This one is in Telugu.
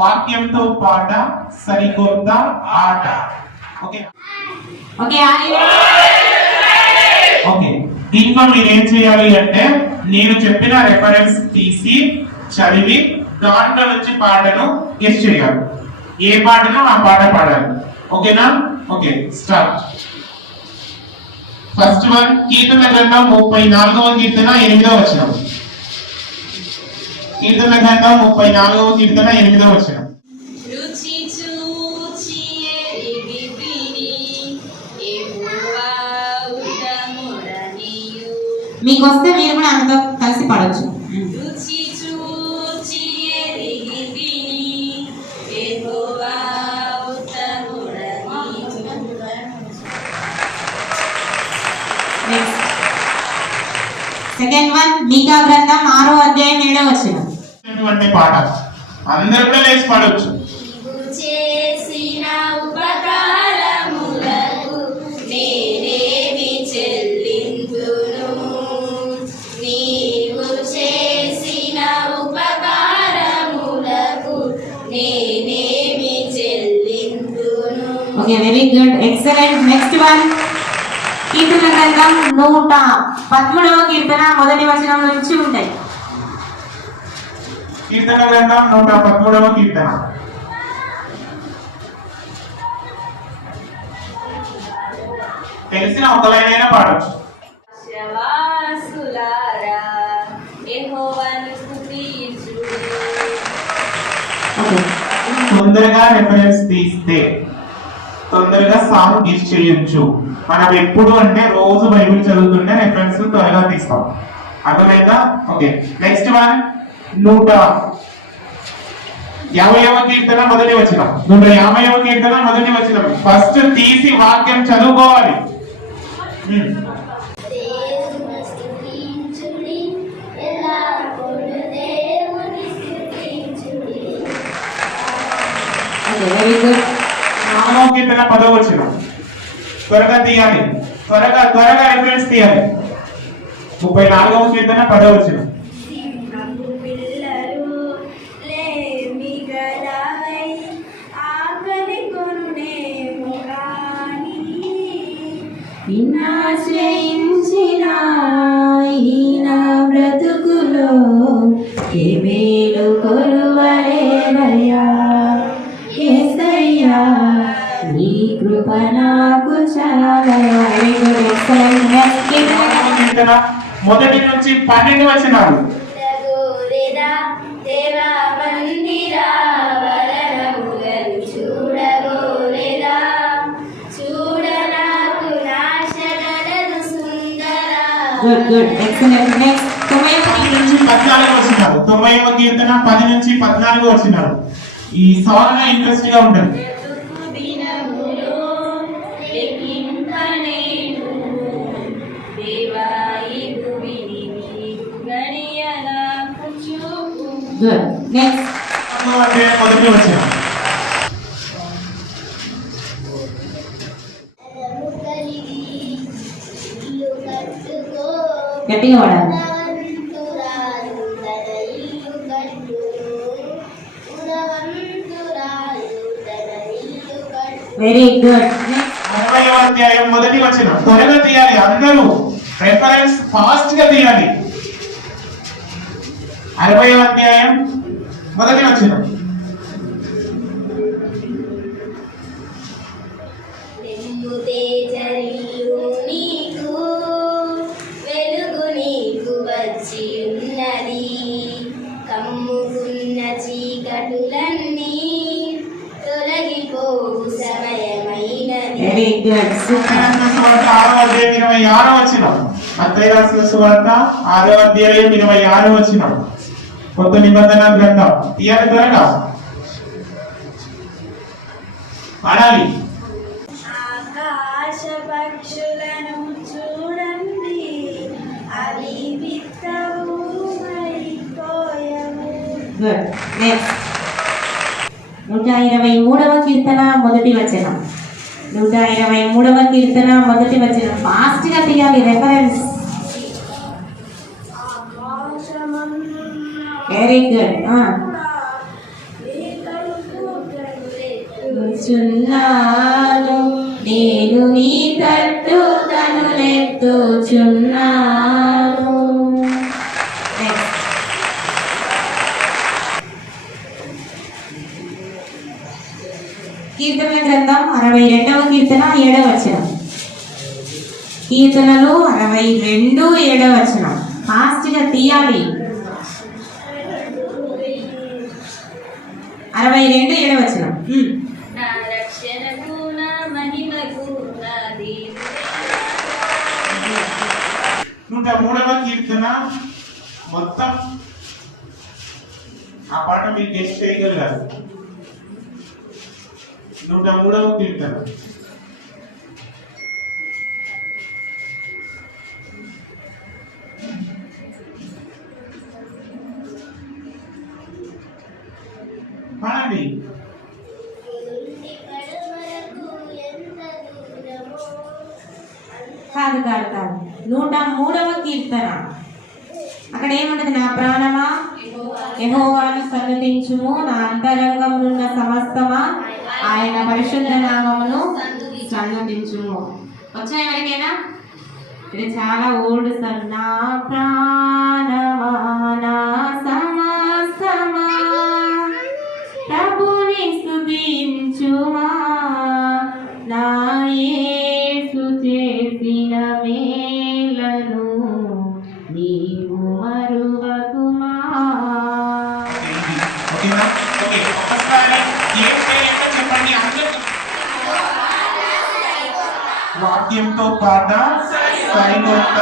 వాక్యంతో పాట సరికొత్త ఆట. ఓకే ఓకే దీంట్లో మీరు ఏం చేయాలి అంటే నేను చెప్పిన రెఫరెన్స్ తీసి చదివి దాంట్లో నుంచి పాటను గెస్ చేయాలి. ఏ పాటను ఆ పాట పాడాలి. ఓకేనా? Okay start. ఫస్ట్ వన్ కీర్తన గ్రంథం 34వ కీర్తన 8వ వచనం. కీర్తన గ్రంథం 34వ కీర్తన 8వ వచనం. మీకు వస్తే మీరు కూడా అందరూ కలిసి పాడొచ్చు. సెకండ్ వన్ మీకా గ్రంథం 6వ అధ్యాయం 7వ వచనం. ఇటువంటి పాట అందరూ కూడా లేచి పాడొచ్చు. Okay very good excellent. Next one కీర్తన గ్రంథం 113వ కీర్తన 1వ వచనం నుంచి ఉంటాయి. కీర్తన గ్రంథం 113వ కీర్తన. తెలిసిన ఒక లైన్ అయినా పాడొచ్చు. తొందరగా రెఫరెన్స్ తీస్తే తొందరగా సాంగ్ గెస్ చేయొచ్చు. మనం ఎప్పుడు అంటే రోజు బైబిల్ చదువుతుంటే రెఫరెన్స్ త్వరగా తీస్తాం. అర్థమైందా? ఓకే నెక్స్ట్ వన్ 150వ కీర్తన 1వ వచనం. 150వ కీర్తన 1వ వచనం. ఫస్ట్ తీసి వాక్యం చదువుకోవాలి. Very good. 4వ కీర్తన 10వ వచనం. త్వరగా తీయాలి. త్వరగా రిఫరెన్స్ తీయాలి. 34వ కీర్తన 10వ వచనం. బ్రతుకులో ఏ మేలు కొలువలేదయ్యా యేసయ్యా నీ కృప నాకు చాలయ్యా. మొదటి నుంచి 12 వచనాలు. Good good excellent. నెక్స్ట్ 10 నుంచి 14 వచనాలు. 90వ కీర్తన 10 నుంచి 14 వచనాలు. ఈ సాంగ్ ఇంట్రెస్ట్ గా ఉంటుంది. గుడ్ నెక్స్ట్ మొదటి వచనం. గట్టిగా వాడాలి. Very good. 60వ అధ్యాయం 1వ వచనం. త్వరగా తీయాలి. అందరూ రెఫరెన్స్ ఫాస్ట్ గా తీయాలి. 60వ అధ్యాయం 1వ వచనం. Very good. సువార్త 6వ అధ్యాయం 26వ వచనం. మత్తయి రాసిన సువార్త 6వ అధ్యాయం 26వ వచనం. కొత్త నిబంధన గ్రంథం. తీయాలి త్వరగా పాడాలి. ఆకాశ పక్షులను చూడండి అవి విత్తవు మరిపోయవు. గుడ్ నెక్స్ట్ 123వ కీర్తన 1వ వచనం. 123వ కీర్తన 1వ వచనం. ఫాస్ట్ గా తీయాలి రెఫరెన్స్. Very good. చున్నాను నేను నీ తట్టు కనులెత్తుచున్నాను. కీర్తన గ్రంథం 62వ కీర్తన 7వ వచనం. కీర్తనలు 62 7వ వచనం. ఫాస్ట్గా తీయాలి. 62 7వ వచనం. నా రక్షణకు నా మహిమకు నా దేవుడే 103వ కీర్తన మొత్తం ఆ పాట మీరు గెస్ట్ చేయగలగాలి. 103వ కీర్తన పాడండి. కాదు కాదు కాదు 103వ కీర్తన. అక్కడ ఏముంటది? నా ప్రాణమా యెహోవాను సన్నుతించుము, నా అంతరంగమునున్న సమస్తమా ఆయన పరిశుద్ధ నామమును సన్నుతించుము. వచ్చా ఎవరికైనా? ఇది చాలా ఓల్డ్ సార్. నా ప్రాణమా నా సమస్తమా ప్రభుని స్తుతించుమా, నా యేసు చేసిన మేలను నీవు మరువకుమా. ఓకేనా? ఓకే, ఒకసారి ఏం చేయాలో చెప్పండి అందరూ. వాక్యంతో పాట సరికొత్త